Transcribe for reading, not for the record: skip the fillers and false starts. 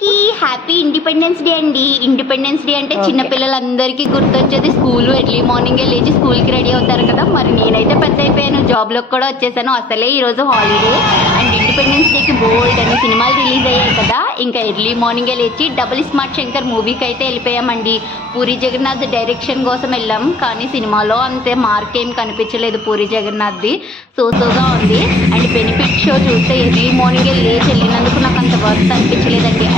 అందరికీ happy independence day అండి. Independence day అంటే చిన్న పిల్లలందరికీ గుర్తొచ్చేది స్కూల్. ఎర్లీ మార్నింగే లేచి స్కూల్కి రెడీ అవుతారు కదా. మరి నేనైతే పెద్ద అయిపోయాను, జాబ్లోకి కూడా వచ్చేసాను. అసలే ఈరోజు హాలిడే అండ్ ఇండిపెండెన్స్ డేకి బోల్డ్ అని సినిమాలు రిలీజ్ అయ్యాయి కదా. ఇంకా ఎర్లీ మార్నింగే లేచి డబుల్ స్మార్ట్ శంకర్ మూవీకి అయితే వెళ్ళిపోయామండి. పూరి జగన్నాథ్ డైరెక్షన్ కోసం వెళ్ళాం, కానీ సినిమాలో అంతే మార్క్ ఏం కనిపించలేదు పూరి జగన్నాథ్ది. సోసోగా ఉంది. అండ్ బెనిఫిట్ షో చూస్తే ఎర్లీ మార్నింగే లేచి వెళ్ళినందుకు నాకు అంత వర్క్ అనిపించలేదండి.